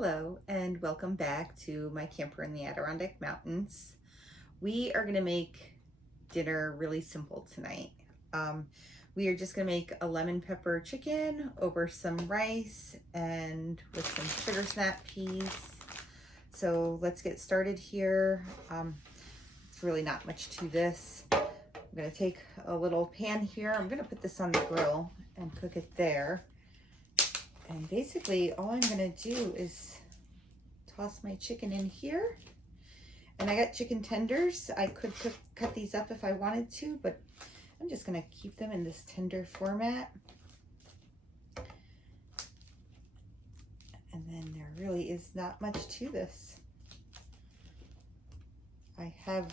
Hello and welcome back to my camper in the Adirondack Mountains. We are going to make dinner really simple tonight. We are just going to make a lemon pepper chicken over some rice and with some sugar snap peas. So let's get started here. It's really not much to this. I'm going to take a little pan here. I'm going to put this on the grill and cook it there. And basically all I'm gonna do is toss my chicken in here. And I got chicken tenders. I could cut these up if I wanted to, but I'm just gonna keep them in this tender format. And then there really is not much to this. I have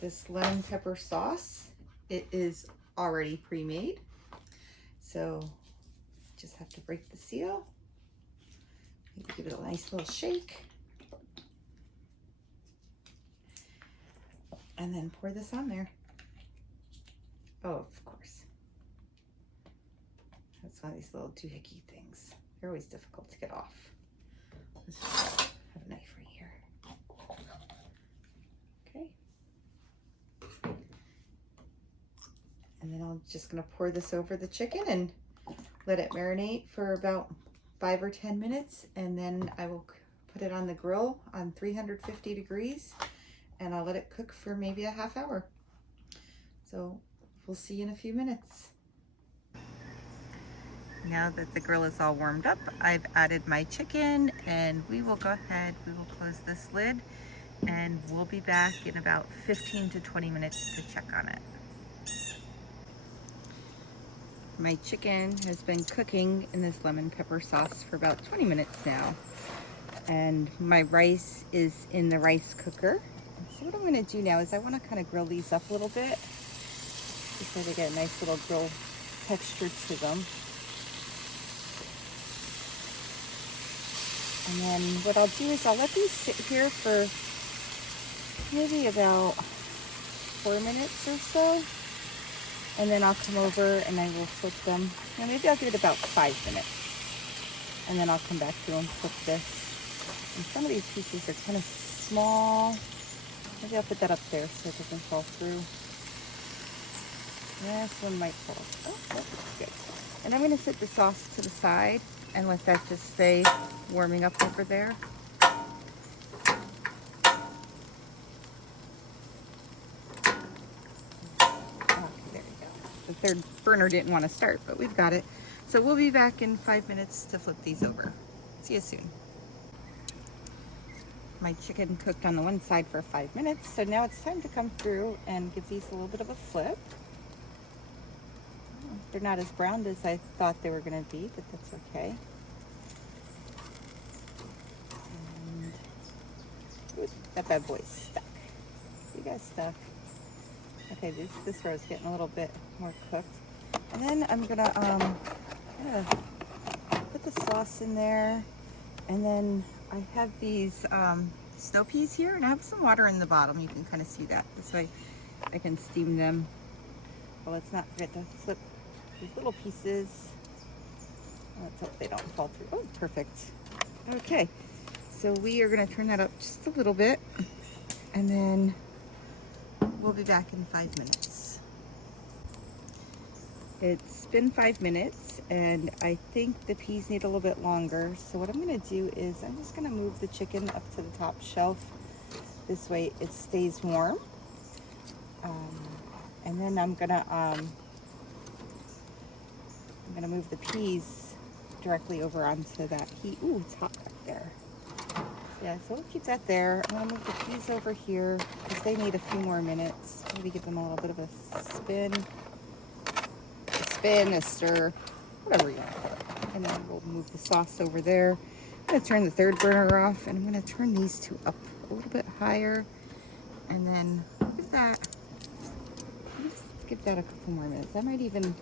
this lemon pepper sauce. It is already pre-made. So just have to break the seal. Maybe give it a nice little shake. And then pour this on there. Oh, of course. That's one of these little doohickey things. They're always difficult to get off. Let's just have a knife right here. Okay. And then I'm just gonna pour this over the chicken and let it marinate for about 5 or 10 minutes. And then I will put it on the grill on 350 degrees and I'll let it cook for maybe a half hour. So we'll see you in a few minutes. Now that the grill is all warmed up, I've added my chicken and we will go ahead, we will close this lid and we'll be back in about 15 to 20 minutes to check on it. My chicken has been cooking in this lemon pepper sauce for about 20 minutes now. And my rice is in the rice cooker. So what I'm gonna do now is I wanna kind of grill these up a little bit just so they get a nice little grill texture to them. And then what I'll do is I'll let these sit here for maybe about 4 minutes or so. And then I'll come over and I will flip them. And maybe I'll give it about 5 minutes. And then I'll come back to and flip this. And some of these pieces are kind of small. Maybe I'll put that up there so it doesn't fall through. Yeah, this one might fall. Oh, that looks good. And I'm gonna set the sauce to the side and let that just stay warming up over there. The third burner didn't want to start, but we've got it. So we'll be back in 5 minutes to flip these over. See you soon. My chicken cooked on the one side for 5 minutes, so now it's time to come through and give these a little bit of a flip. They're not as browned as I thought they were going to be, but that's okay. And ooh, that bad boy's stuck. You guys stuck. Okay, this row is getting a little bit more cooked. And then I'm gonna put the sauce in there. And then I have these snow peas here, and I have some water in the bottom. You can kind of see that. This way I can steam them. Well, let's not forget to flip these little pieces. Let's hope they don't fall through. Oh, perfect. Okay, so we are gonna turn that up just a little bit. And then we'll be back in 5 minutes. It's been 5 minutes and I think the peas need a little bit longer. So what I'm gonna do is I'm just gonna move the chicken up to the top shelf. This way it stays warm. And then I'm gonna move the peas directly over onto that heat. Ooh, it's hot right there. Yeah, so we'll keep that there. I'm gonna move the peas over here because they need a few more minutes. Maybe give them a little bit of a spin. A stir, whatever you want to put. And then we'll move the sauce over there. I'm gonna turn the third burner off and I'm gonna turn these two up a little bit higher. And then give that a couple more minutes. I might even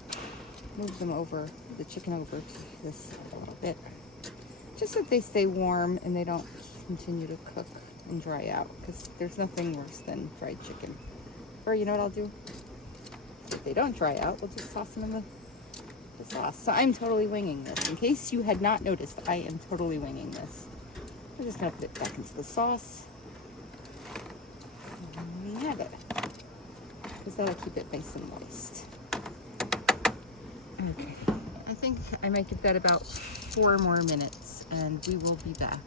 move them over, the chicken over to this a little bit. Just so they stay warm and they don't continue to cook and dry out, because there's nothing worse than fried chicken. Or you know what I'll do? If they don't dry out, we'll just toss them in the the sauce. So I'm totally winging this. In case you had not noticed, I am totally winging this. I'm just gonna put it back into the sauce. And we have it. Because that'll keep it nice and moist. Okay. I think I might give that about 4 more minutes and we will be back.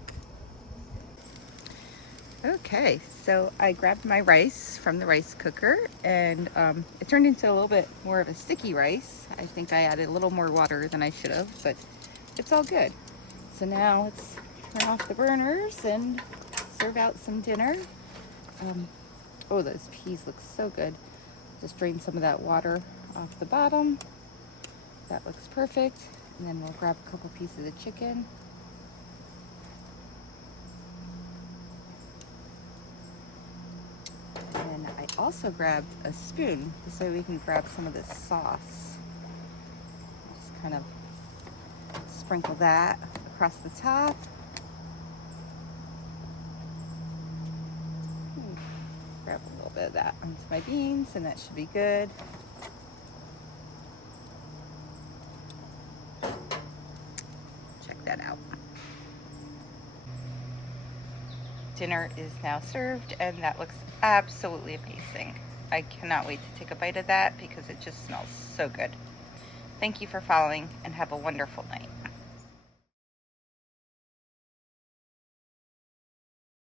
Okay, so I grabbed my rice from the rice cooker and it turned into a little bit more of a sticky rice. I think I added a little more water than I should have, but it's all good. So now let's turn off the burners and serve out some dinner. Oh, those peas look so good. Just drain some of that water off the bottom. That looks perfect. And then we'll grab a couple pieces of chicken. And I also grabbed a spoon so we can grab some of this sauce. Just kind of sprinkle that across the top. Grab a little bit of that onto my beans and that should be good. Check that out. Dinner is now served and that looks absolutely amazing. I cannot wait to take a bite of that because it just smells so good. Thank you for following and have a wonderful night.